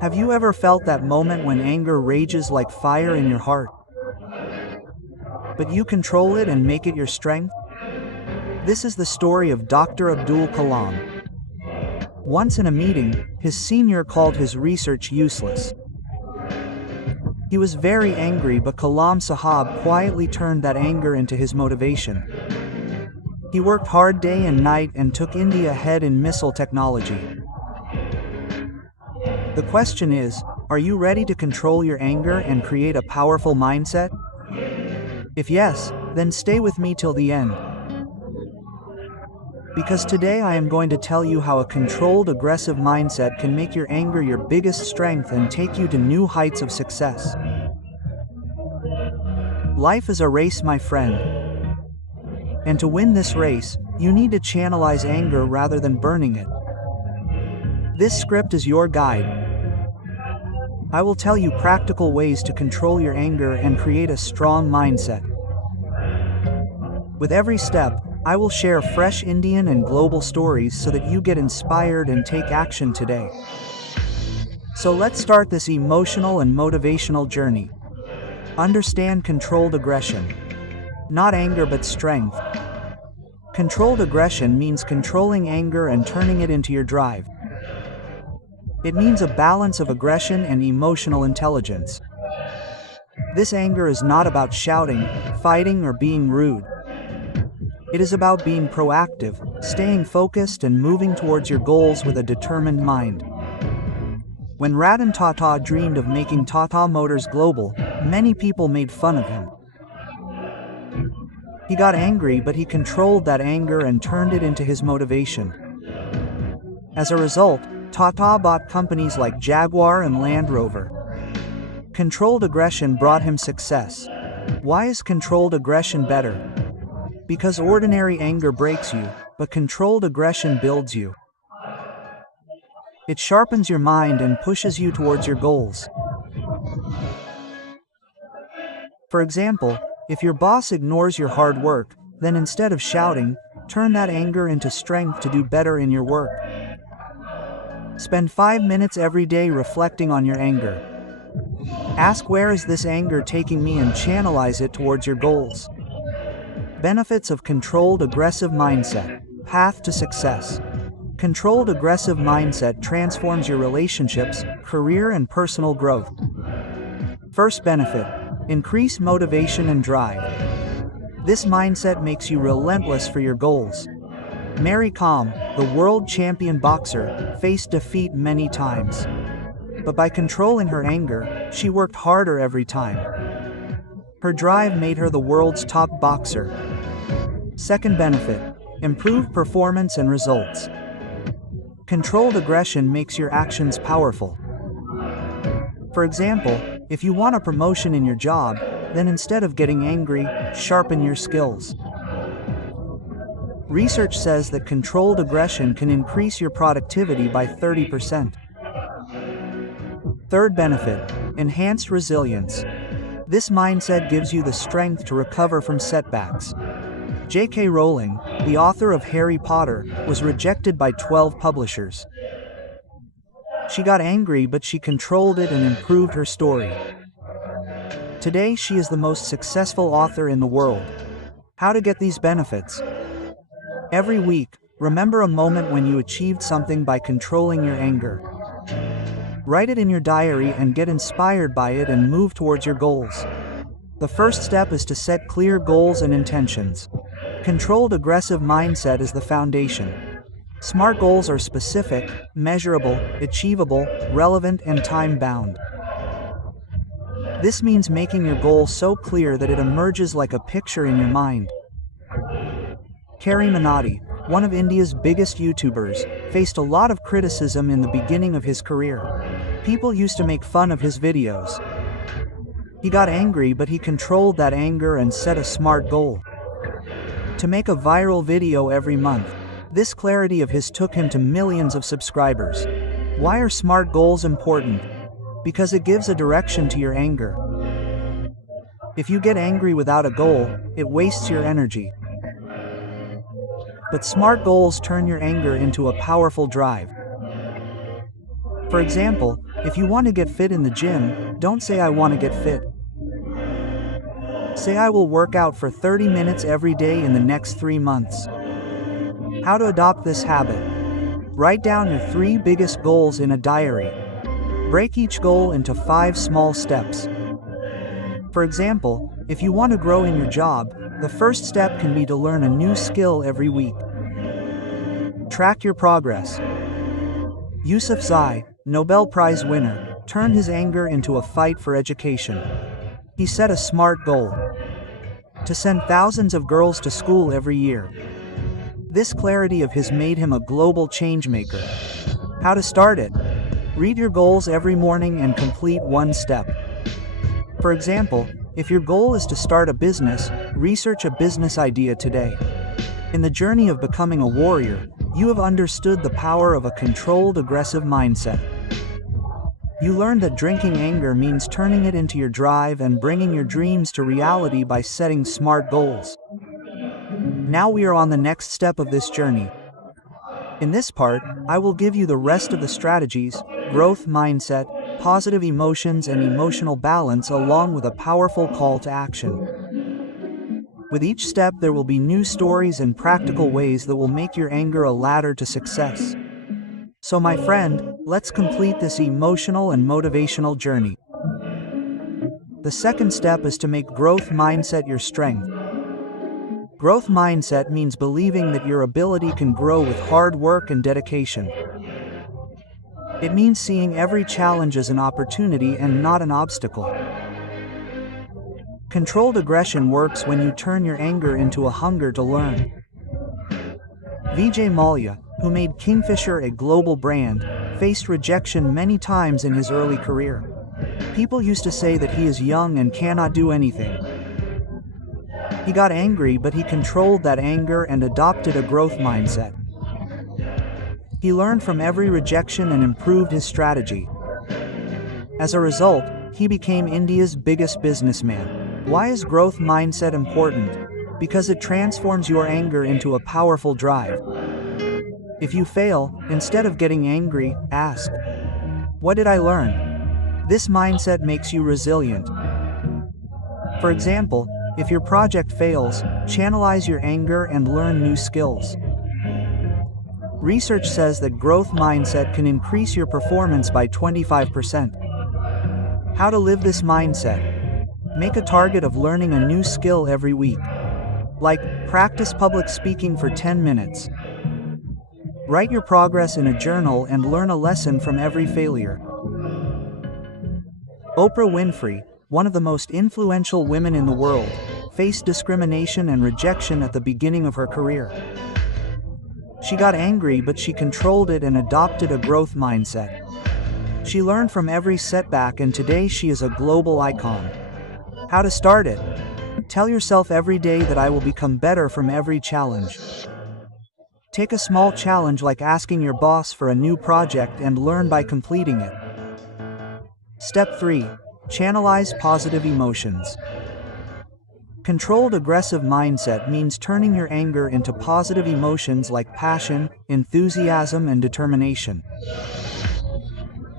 Have you ever felt that moment when anger rages like fire in your heart, but you control it and make it your strength? This is the story of Dr. Abdul Kalam. Once in a meeting, his senior called his research useless. He was very angry, but Kalam Sahab quietly turned that anger into his motivation. He worked hard day and night and took India ahead in missile technology. The question is, are you ready to control your anger and create a powerful mindset? If yes, then stay with me till the end. Because today I am going to tell you how a controlled, aggressive mindset can make your anger your biggest strength and take you to new heights of success. Life is a race, my friend. And to win this race, you need to channelize anger rather than burning it. This script is your guide. I will tell you practical ways to control your anger and create a strong mindset. With every step, I will share fresh Indian and global stories so that you get inspired and take action today. So let's start this emotional and motivational journey. Understand controlled aggression. Not anger but strength. Controlled aggression means controlling anger and turning it into your drive. It means a balance of aggression and emotional intelligence. This anger is not about shouting, fighting, or being rude. It is about being proactive, staying focused, and moving towards your goals with a determined mind. When Ratan Tata dreamed of making Tata Motors global, many people made fun of him. He got angry, but he controlled that anger and turned it into his motivation. As a result, Tata bought companies like Jaguar and Land Rover. Controlled aggression brought him success. Why is controlled aggression better? Because ordinary anger breaks you, but controlled aggression builds you. It sharpens your mind and pushes you towards your goals. For example, if your boss ignores your hard work, then instead of shouting, turn that anger into strength to do better in your work. Spend 5 minutes every day reflecting on your anger. Ask, where is this anger taking me, and channelize it towards your goals. Benefits of controlled aggressive mindset. Path to success. Controlled aggressive mindset transforms your relationships, career, and personal growth. First benefit: increase motivation and drive. This mindset makes you relentless for your goals. Mary Kom, the world champion boxer, faced defeat many times. But by controlling her anger, she worked harder every time. Her drive made her the world's top boxer. Second benefit: improved performance and results. Controlled aggression makes your actions powerful. For example, if you want a promotion in your job, then instead of getting angry, sharpen your skills. Research says that controlled aggression can increase your productivity by 30%. Third benefit: enhanced resilience. This mindset gives you the strength to recover from setbacks. J.K. Rowling, the author of Harry Potter, was rejected by 12 publishers. She got angry, but she controlled it and improved her story. Today she is the most successful author in the world. How to get these benefits? Every week, remember a moment when you achieved something by controlling your anger. Write it in your diary and get inspired by it and move towards your goals. The first step is to set clear goals and intentions. Controlled aggressive mindset is the foundation. Smart goals are specific, measurable, achievable, relevant, and time-bound. This means making your goal so clear that it emerges like a picture in your mind. Kerry Minotti, one of India's biggest YouTubers, faced a lot of criticism in the beginning of his career. People used to make fun of his videos. He got angry, but he controlled that anger and set a smart goal: to make a viral video every month. This clarity of his took him to millions of subscribers. Why are smart goals important? Because it gives a direction to your anger. If you get angry without a goal, it wastes your energy. But smart goals turn your anger into a powerful drive. For example, If you want to get fit in the gym, don't say I want to get fit. Say I will work out for 30 minutes every day in the next 3 months. How to adopt this habit? Write down your 3 biggest goals in a diary. Break each goal into 5 small steps. For example, if you want to grow in your job, the first step can be to learn a new skill every week. Track your progress. Yusuf Zai, Nobel Prize winner, turned his anger into a fight for education. He set a smart goal: to send thousands of girls to school every year. This clarity of his made him a global changemaker. How to start it? Read your goals every morning and complete one step. For example, if your goal is to start a business, research a business idea today. In the journey of becoming a warrior, you have understood the power of a controlled, aggressive mindset. You learned that drinking anger means turning it into your drive and bringing your dreams to reality by setting smart goals. Now we are on the next step of this journey. In this part, I will give you the rest of the strategies, growth mindset, positive emotions and emotional balance, along with a powerful call to action. With each step there will be new stories and practical ways that will make your anger a ladder to success. So my friend, let's complete this emotional and motivational journey. The second step is to make growth mindset your strength. Growth mindset means believing that your ability can grow with hard work and dedication. It means seeing every challenge as an opportunity and not an obstacle. Controlled aggression works when you turn your anger into a hunger to learn. Vijay Mallya, who made Kingfisher a global brand, faced rejection many times in his early career. People used to say that he is young and cannot do anything. He got angry, but he controlled that anger and adopted a growth mindset. He learned from every rejection and improved his strategy. As a result, he became India's biggest businessman. Why is growth mindset important? Because it transforms your anger into a powerful drive. If you fail, instead of getting angry, ask, "What did I learn?" This mindset makes you resilient. For example, if your project fails, channelize your anger and learn new skills. Research says that growth mindset can increase your performance by 25%. How to live this mindset? Make a target of learning a new skill every week. Like, practice public speaking for 10 minutes. Write your progress in a journal and learn a lesson from every failure. Oprah Winfrey, one of the most influential women in the world, faced discrimination and rejection at the beginning of her career. She got angry, but she controlled it and adopted a growth mindset. She learned from every setback, and today she is a global icon. How to start it? Tell yourself every day that I will become better from every challenge. Take a small challenge like asking your boss for a new project and learn by completing it. Step 3. Channelize positive emotions. Controlled aggressive mindset means turning your anger into positive emotions like passion, enthusiasm, and determination.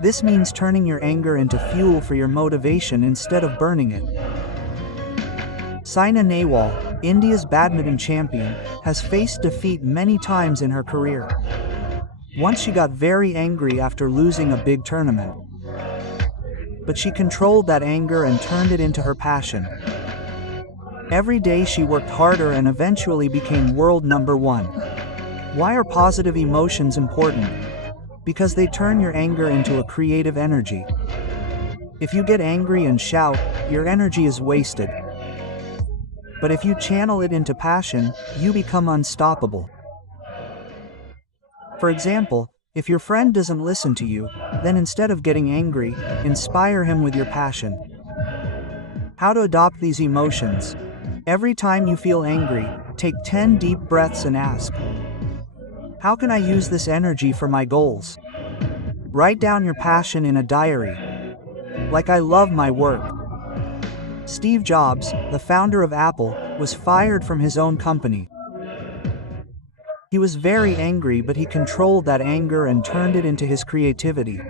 This means turning your anger into fuel for your motivation instead of burning it. Saina Nehwal, India's badminton champion, has faced defeat many times in her career. Once she got very angry after losing a big tournament. But she controlled that anger and turned it into her passion. Every day she worked harder and eventually became world number 1. Why are positive emotions important? Because they turn your anger into a creative energy. If you get angry and shout, your energy is wasted. But if you channel it into passion, you become unstoppable. For example, if your friend doesn't listen to you, then instead of getting angry, inspire him with your passion. How to adopt these emotions? Every time you feel angry, take 10 deep breaths and ask, "How can I use this energy for my goals?" Write down your passion in a diary. Like, I love my work. Steve Jobs, the founder of Apple, was fired from his own company. He was very angry, but he controlled that anger and turned it into his creativity.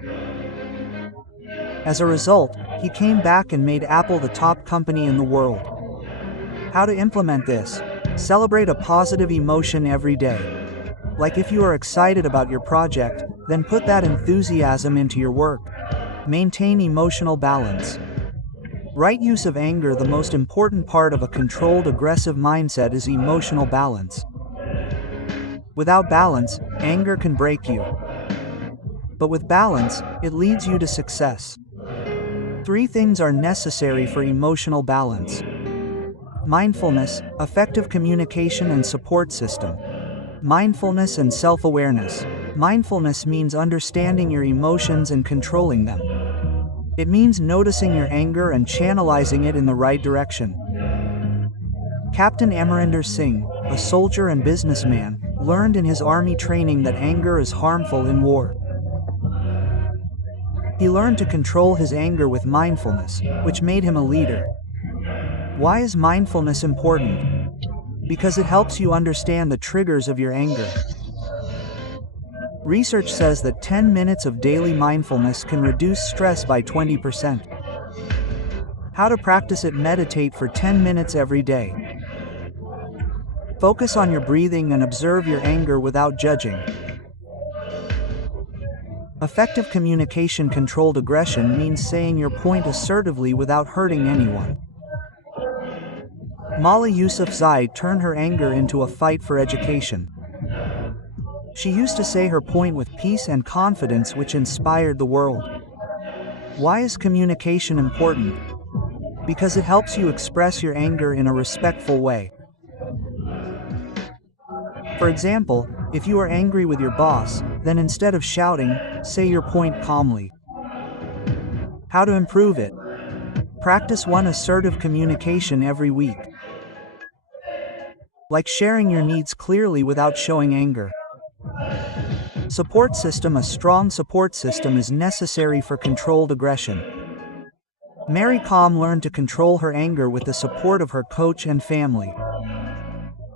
As a result, he came back and made Apple the top company in the world. How to implement this? Celebrate a positive emotion every day. Like if you are excited about your project, then put that enthusiasm into your work. Maintain emotional balance. Right use of anger. The most important part of a controlled aggressive mindset is emotional balance. Without balance, anger can break you. But with balance, it leads you to success. 3 things are necessary for emotional balance: mindfulness, effective communication and support system. Mindfulness and self-awareness. Mindfulness means understanding your emotions and controlling them. It means noticing your anger and channelizing it in the right direction. Captain Amarinder Singh, a soldier and businessman, learned in his army training that anger is harmful in war. He learned to control his anger with mindfulness, which made him a leader. Why is mindfulness important? Because it helps you understand the triggers of your anger. Research says that 10 minutes of daily mindfulness can reduce stress by 20%. How to practice it? Meditate for 10 minutes every day. Focus on your breathing and observe your anger without judging. Effective communication. Controlled aggression means saying your point assertively without hurting anyone. Mala Yousafzai turned her anger into a fight for education. She used to say her point with peace and confidence, which inspired the world. Why is communication important? Because it helps you express your anger in a respectful way. For example, if you are angry with your boss, then instead of shouting, say your point calmly. How to improve it? Practice 1 assertive communication every week. Like sharing your needs clearly without showing anger. Support system. A strong support system is necessary for controlled aggression. Mary Kom learned to control her anger with the support of her coach and family.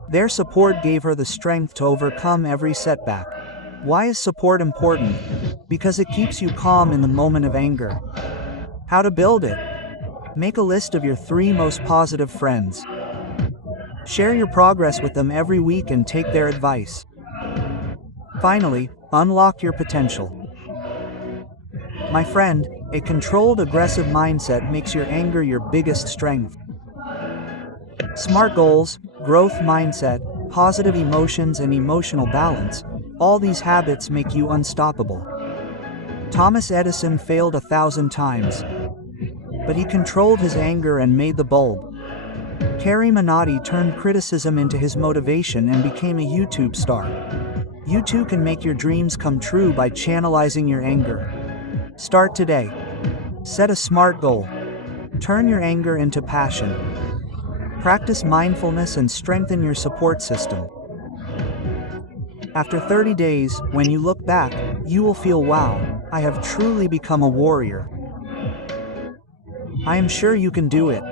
Their support gave her the strength to overcome every setback. Why is support important? Because it keeps you calm in the moment of anger. How to build it? Make a list of your 3 most positive friends. Share your progress with them every week and take their advice. Finally, unlock your potential. My friend, a controlled aggressive mindset makes your anger your biggest strength. Smart goals, growth mindset, positive emotions and emotional balance, all these habits make you unstoppable. Thomas Edison failed 1,000 times, but he controlled his anger and made the bulb. Kerry Minotti turned criticism into his motivation and became a YouTube star. You too can make your dreams come true by channelizing your anger. Start today. Set a smart goal. Turn your anger into passion. Practice mindfulness and strengthen your support system. After 30 days, when you look back, you will feel, wow, I have truly become a warrior. I am sure you can do it.